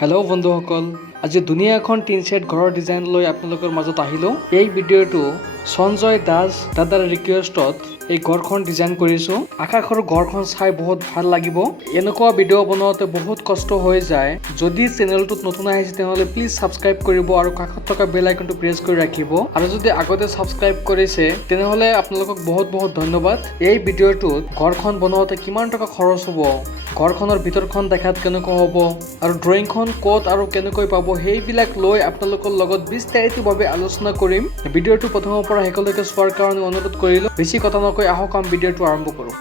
Hello' বন্ধুসকল, আজি ধুনীয়া এখন টিন ছেট ঘৰৰ ডিজাইন লৈ আপোনালোকৰ মাজত আহিলোঁ। এই ভিডিঅ'টো সঞ্জয় দাস দাদাৰ ৰিকুৱেষ্টত এই ঘৰখন ডিজাইন কৰিছোঁ। আশা কৰোঁ ঘৰখন চাই বহুত ভাল লাগিব। এনেকুৱা ভিডিঅ' বনাওঁতে বহুত কষ্ট হৈ যায়। যদি চেনেলটোত নতুন আহিছে তেনেহ'লে প্লিজ ছাবস্ক্ৰাইব কৰিব আৰু কাষত থকা বেল আইকনটো প্ৰেছ কৰি ৰাখিব। আৰু যদি আগতে ছাবস্ক্ৰাইব কৰিছে তেনেহ'লে আপোনালোকক বহুত বহুত ধন্যবাদ। এই ভিডিঅ'টোত ঘৰখন বনাওঁতে কিমান টকা খৰচ হ'ব, ঘৰখনৰ ভিতৰখন দেখাত কেনেকুৱা হ'ব আৰু ড্ৰয়িংখন ক'ত আৰু কেনেকৈ পাব, সেইবিলাক লৈ আপোনালোকৰ লগত বিস্তাৰিতভাৱে আলোচনা কৰিম। ভিডিঅ'টো প্ৰথমৰ পৰা শেষলৈকে চোৱাৰ কাৰণে অনুৰোধ কৰিলোঁ। বেছি কথা নকৈ আহক আমি ভিডিঅ'টো আৰম্ভ কৰোঁ।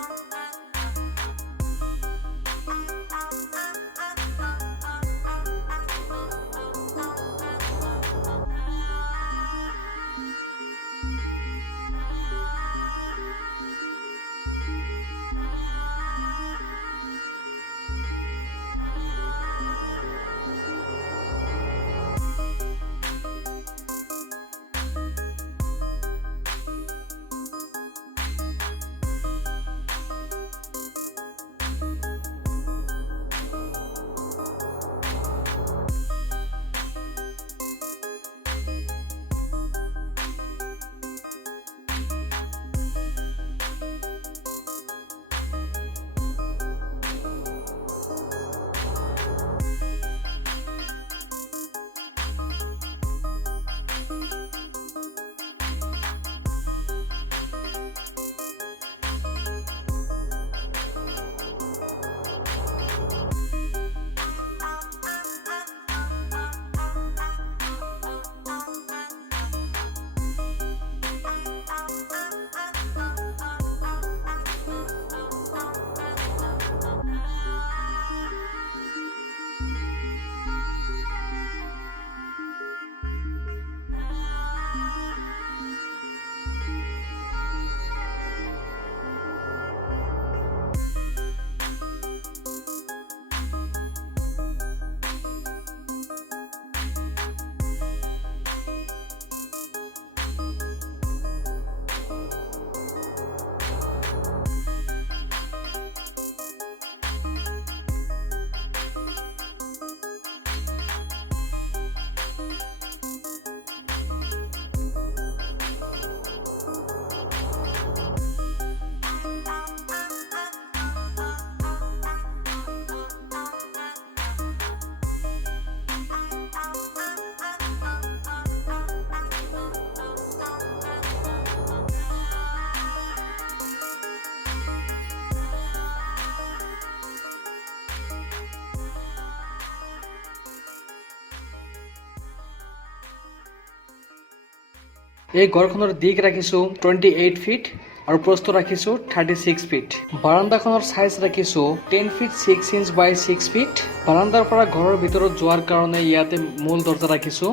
এই ঘৰখনৰ দিক ৰাখিছোঁ 28 ফিট আৰু প্ৰস্থ ৰাখিছোঁ 36 ফিট। বাৰাণ্ডাখনৰ চাইজ ৰাখিছোঁ 10 ফিট 6 ইঞ্চ বাই 6 ফিট। বাৰাণ্ডাৰ পৰা ঘৰৰ ভিতৰত যোৱাৰ কাৰণে ইয়াতে মূল দৰ্জা ৰাখিছোঁ।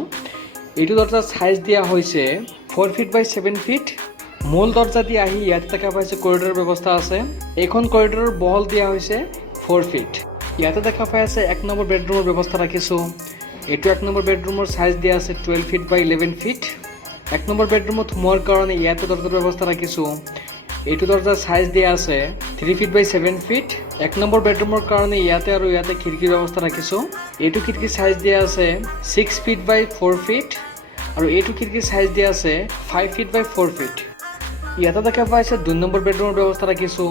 এইটো দৰ্জাৰ চাইজ দিয়া হৈছে 4 ফিট বাই 7 ফিট। মূল দৰ্জা দি আহি ইয়াতে দেখা পাইছে কৰিডৰৰ ব্যৱস্থা আছে। এইখন কৰিডৰৰ বহল দিয়া হৈছে 4 ফিট। ইয়াতে দেখা পাই আছে 1 নম্বৰ বেডৰুমৰ ব্যৱস্থা ৰাখিছোঁ। এইটো 1 নম্বৰ বেডৰুমৰ চাইজ দিয়া আছে 12 ফিট বাই 11 ফিট। 1 নম্বৰ বেডৰুমত সোমোৱাৰ কাৰণে ইয়াতে দৰ্জাৰ ব্যৱস্থা ৰাখিছোঁ। এইটো দৰ্জাৰ চাইজ দিয়া আছে 3 ফিট বাই 7 ফিট। 1 নম্বৰ বেডৰুমৰ কাৰণে ইয়াতে আৰু ইয়াতে খিৰিকীৰ ব্যৱস্থা ৰাখিছোঁ। এইটো খিৰিকীৰ চাইজ দিয়া আছে 6 ফিট বাই 4 ফিট আৰু এইটো খিৰিকীৰ চাইজ দিয়া আছে 5 ফিট বাই 4 ফিট। ইয়াতে দেখা পাইছে 2 নম্বৰ বেডৰুমৰ ব্যৱস্থা ৰাখিছোঁ।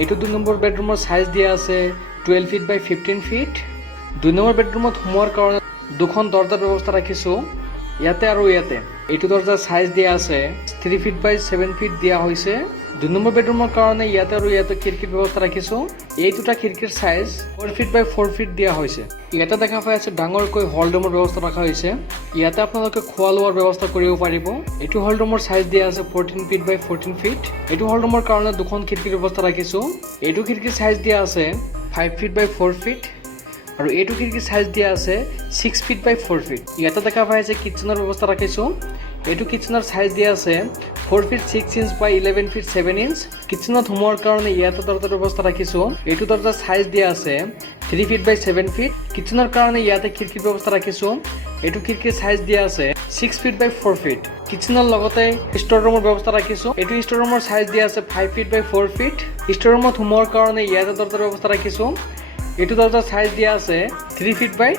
এইটো 2 নম্বৰ বেডৰুমৰ চাইজ দিয়া আছে 12 ফিট বাই 15 ফিট। 2 নম্বৰ বেডৰুমত সোমোৱাৰ কাৰণে দুখন দৰ্জাৰ ব্যৱস্থা ৰাখিছোঁ ইয়াতে আৰু ইয়াতে। এইটো দৰ্জাৰ চাইজ দিয়া আছে 3 ফিট বাই 7 ফিট দিয়া হৈছে। 2 নম্বৰ বেডৰুমৰ কাৰণে ইয়াতে আৰু ইয়াতে খিৰিকীৰ ব্যৱস্থা ৰাখিছোঁ। এই দুটা খিৰিকীৰ চাইজ 4 ফিট বাই 4 ফিট দিয়া হৈছে। ইয়াতে দেখা পাই আছে ডাঙৰকৈ হল ৰুমৰ ব্যৱস্থা ৰখা হৈছে। ইয়াতে আপোনালোকে খোৱা লোৱাৰ ব্যৱস্থা কৰিব পাৰিব। এইটো হল ৰুমৰ চাইজ দিয়া আছে 14 ফিট বাই 14 ফিট। এইটো হল ৰুমৰ কাৰণে দুখন খিৰিকীৰ ব্যৱস্থা ৰাখিছোঁ। এইটো খিৰিকীৰ চাইজ দিয়া আছে 5 ফিট বাই 4 ফিট আৰু এইটো খিৰিকীৰ চাইজ দিয়া আছে 6 ফিট বাই 4 ফিট। ইয়াতে দেখা পাই আছে কিটচেনৰ ব্যৱস্থা ৰাখিছোঁ। এইটো কিটচেনৰ চাইজ দিয়া আছে 4 ফিট 6 ইঞ্চ বাই 11 ফিট 7 ইঞ্চ। কিটচেনত সোমোৱাৰ কাৰণে ইয়াতে দৰ্জাৰ ব্যৱস্থা ৰাখিছোঁ। এইটো দৰ্জাৰ চাইজ দিয়া আছে 3 ফিট বাই 7 ফিট। কিটচেনৰ কাৰণে ইয়াতে খিৰিকীৰ ব্যৱস্থা ৰাখিছোঁ। এইটো খিৰিকীৰ চাইজ দিয়া আছে 6 ফিট বাই 4 ফিট। কিচেনৰ লগতে ষ্ট'ৰ ৰুমৰ ব্যৱস্থা ৰাখিছোঁ। এইটো ষ্ট'ৰ ৰুমৰ চাইজ দিয়া আছে 5 ফিট বাই 4 ফিট। ষ্ট'ৰ ৰুমত সোমোৱাৰ কাৰণে ইয়াতে দৰ্জাৰ ব্যৱস্থা ৰাখিছোঁ। এইটো দরজার সাইজ দিয়া আছে 3 ফিট বাই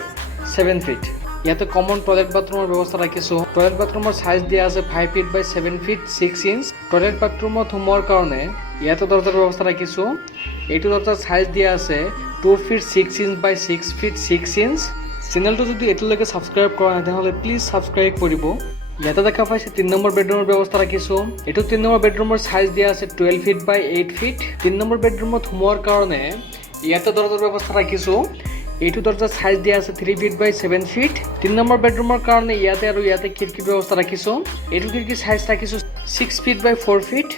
7 ফিট। ইয়াতে কমন টয়লেট বাথরুমের ব্যবস্থা রাখিছো। টয়লেট বাথরুমের সাইজ দিয়া আছে 5 feet by 7 feet 6 inch. Toilet বাথরুমত সোমোৱাৰ কাৰণে ইয়াতে দরজার ব্যবস্থা রাখিছো। এইটো দরজার সাইজ দিয়া আছে 2 ফিট 6 ইঞ্চ বাই 6 ফিট 6 ইঞ্চ। চেনেলটো যদি এতিয়ালৈকে সাবস্ক্রাইব কৰা নাই তেনেহ'লে প্লিজ সাবস্ক্ৰাইব কৰিব। ইয়াতে দেখা পাইছে 3 নম্বৰ বেডৰুমৰ ব্যৱস্থা ৰাখিছো। এইটো 3 নম্বৰ বেডৰুমৰ সাইজ দিয়া আছে 12 ফিট বাই 8 ফিট। 3 নম্বৰ বেডৰুমত সোমোৱাৰ কাৰণে ইয়াতে দৰজাৰ ব্যবস্থা ৰাখিছো। এইটো দৰজাৰ সাইজ দিয়া আছে 3 ফিট বাই 7 ফিট। 3 নম্বৰ বেডৰুমৰ কাৰণে ইয়াতে আৰু ইয়াতে খিৰিকীৰ ব্যৱস্থা ৰাখিছো। এইটো খিৰিকীৰ সাইজ ৰাখিছো 6 ফিট বাই 4 ফিট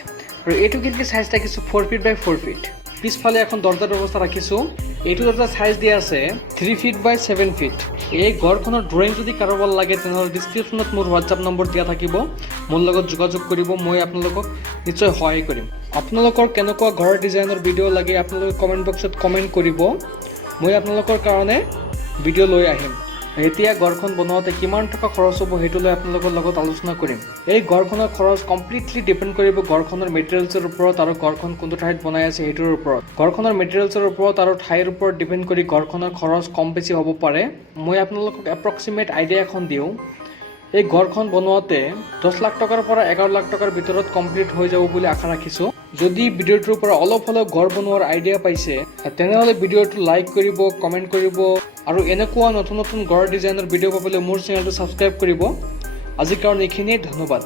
আৰু এইটো খিৰিকীৰ সাইজ ৰাখিছো 4 ফিট বাই 4 ফিট। পিছফালে এখন দরজার ব্যবস্থা রাখিছো। এইটো দরজার সাইজ দিয়া আছে 3 ফিট বাই 7 ফিট। এই ঘৰখনৰ ড্ৰয়িং যদি কাৰোবাৰ লাগে তেনেহ'লে ডিছক্ৰিপশ্যনত মোৰ হোৱাটছআপ নম্বৰ দিয়া থাকিব। মোৰ লগত যোগাযোগ কৰিব, মই আপোনালোকক নিশ্চয় সহায় কৰিম। আপোনালোকৰ কেনেকুৱা ঘৰৰ ডিজাইনৰ ভিডিঅ' লাগে আপোনালোকে কমেণ্ট বক্সত কমেণ্ট কৰিব, মই আপোনালোকৰ কাৰণে ভিডিঅ' লৈ আহিম। এতিয়া ঘৰখন বনোৱাতে কিমান টকা খৰচ হ'ব সেইটো লৈ আপোনালোকৰ লগত আলোচনা কৰিম। এই ঘৰখনৰ খৰচ কমপ্লিটলি ডিপেণ্ড কৰিব ঘৰখনৰ মেটেৰিয়েলছৰ ওপৰত আৰু ঘৰখন কোনটো ঠাইত বনাই আছে সেইটোৰ ওপৰত। ঘৰখনৰ মেটেৰিয়েলছৰ ওপৰত আৰু ঠাইৰ ওপৰত ডিপেণ্ড কৰি ঘৰখনৰ খৰচ কম বেছি হ'ব পাৰে। মই আপোনালোকক এপ্ৰক্সিমেট আইডিয়া এখন দিওঁ। এই ঘৰখন বনোৱাতে 10 লাখ টকাৰ পৰা 11 লাখ টকাৰ ভিতৰত কমপ্লিট হৈ যাব বুলি আশা ৰাখিছোঁ। যদি ভিডিঅ'টোৰ পৰা অলপ হ'লেও ঘৰ বনোৱাৰ আইডিয়া পাইছে তেনেহ'লে ভিডিঅ'টো লাইক কৰিব, কমেণ্ট কৰিব আৰু এনেকুৱা নতুন নতুন ঘৰ ডিজাইনৰ ভিডিঅ' পাবলৈ মোৰ চেনেলটো ছাবস্ক্ৰাইব কৰিব। আজিৰ কাৰণে এইখিনিয়ে, ধন্যবাদ।